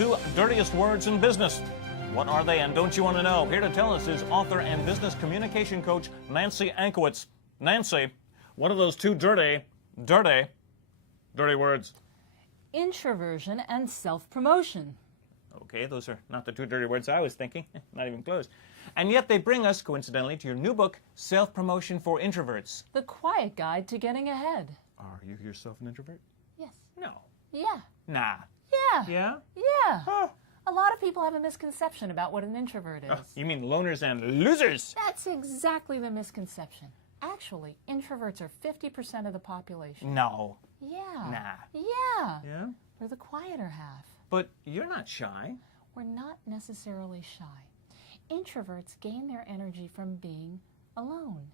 two dirtiest words in business. What are they, and don't you want to know? Here to tell us is author and business communication coach Nancy Ancowitz. Nancy, what are those two dirty words? Introversion and self-promotion. Okay, those are not the two dirty words I was thinking. Not even close. And yet they bring us, coincidentally, to your new book, Self-Promotion for Introverts. The quiet guide to getting ahead. Are you yourself an introvert? Yes. No. Yeah. Nah. Yeah. Yeah? Yeah. Huh. A lot of people have a misconception about what an introvert is. You mean loners and losers? That's exactly the misconception. Actually, introverts are 50% of the population. No. Yeah. Nah. Yeah. Yeah? We're the quieter half. But you're not shy. We're not necessarily shy. Introverts gain their energy from being alone.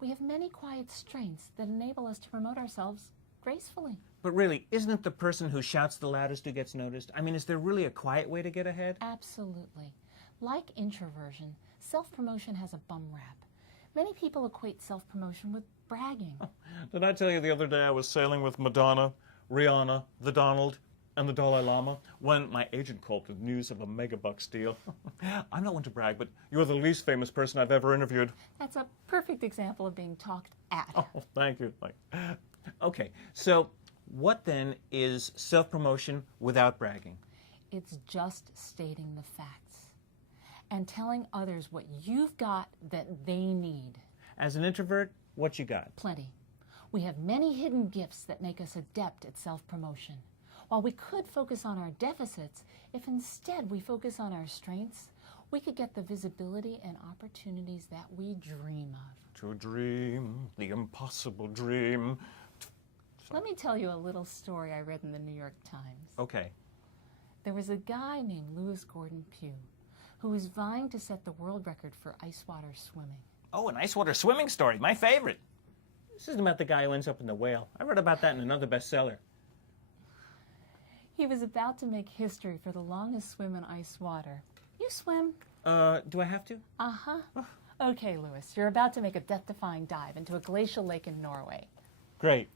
We have many quiet strengths that enable us to promote ourselves gracefully. But really, isn't it the person who shouts the loudest who gets noticed? I mean, is there really a quiet way to get ahead? Absolutely. Like introversion, self-promotion has a bum rap. Many people equate self-promotion with bragging. Did I tell you the other day I was sailing with Madonna, Rihanna, the Donald, and the Dalai Lama when my agent called with news of a megabucks deal? I'm not one to brag, but you're the least famous person I've ever interviewed. That's a perfect example of being talked at. Oh, thank you. Okay, so what then is self-promotion without bragging? It's just stating the facts and telling others what you've got that they need. As an introvert, what you got? Plenty. We have many hidden gifts that make us adept at self-promotion. While we could focus on our deficits, if instead we focus on our strengths, we could get the visibility and opportunities that we dream of. To dream, the impossible dream. Let me tell you a little story I read in the New York Times. Okay. There was a guy named Lewis Gordon Pugh who was vying to set the world record for ice water swimming. Oh, an ice water swimming story, my favorite. This isn't about the guy who ends up in the whale. I read about that in another bestseller. He was about to make history for the longest swim in ice water. You swim? Do I have to? Uh-huh. Okay, Lewis, you're about to make a death-defying dive into a glacial lake in Norway. Great.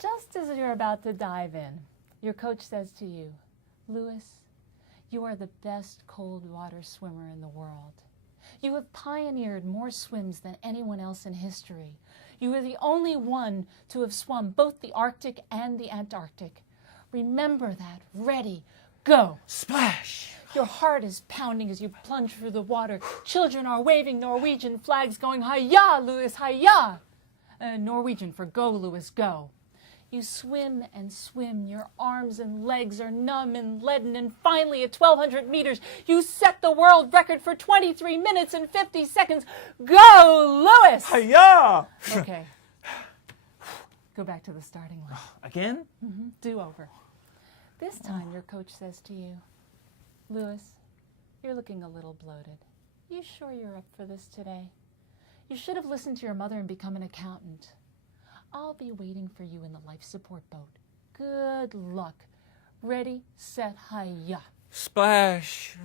Just as you're about to dive in, your coach says to you, Lewis, you are the best cold water swimmer in the world. You have pioneered more swims than anyone else in history. You are the only one to have swum both the Arctic and the Antarctic. Remember that. Ready. Go. Splash! Your heart is pounding as you plunge through the water. Children are waving Norwegian flags going, Hi-ya, Lewis, hi-ya! Norwegian for go, Lewis, go. You swim and swim. Your arms and legs are numb and leaden. And finally, at 1,200 meters, you set the world record for 23 minutes and 50 seconds. Go, Lewis! Hi-ya! Okay. Go back to the starting line. Again? Mm-hmm. Do over. This time, your coach says to you, Lewis, you're looking a little bloated. You sure you're up for this today? You should have listened to your mother and become an accountant. I'll be waiting for you in the life support boat. Good luck. Ready, set, hi-ya. Splash!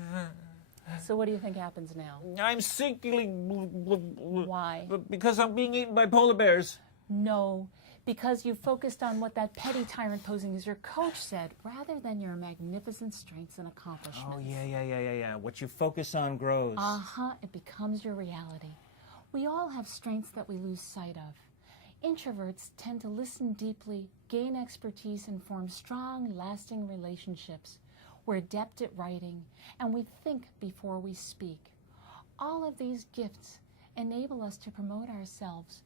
So what do you think happens now? I'm sinking. Why? Because I'm being eaten by polar bears. No, because you focused on what that petty tyrant posing as your coach said, rather than your magnificent strengths and accomplishments. Oh, yeah. What you focus on grows. Uh-huh, it becomes your reality. We all have strengths that we lose sight of. Introverts tend to listen deeply, gain expertise, and form strong, lasting relationships. We're adept at writing, and we think before we speak. All of these gifts enable us to promote ourselves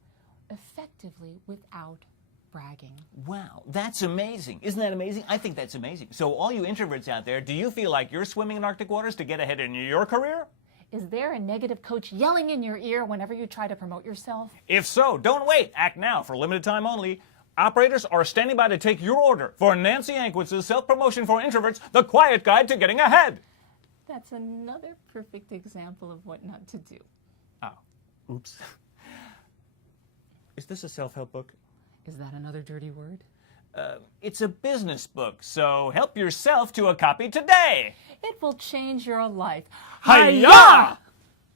effectively without bragging. Wow, that's amazing. Isn't that amazing? I think that's amazing. So all you introverts out there, do you feel like you're swimming in Arctic waters to get ahead in your career? Is there a negative coach yelling in your ear whenever you try to promote yourself? If so, don't wait. Act now for limited time only. Operators are standing by to take your order for Nancy Ancowitz's Self-Promotion for Introverts, the quiet guide to getting ahead. That's another perfect example of what not to do. Oh, oops. Is this a self-help book? Is that another dirty word? It's a business book, so help yourself to a copy today. It will change your life. Hi-ya!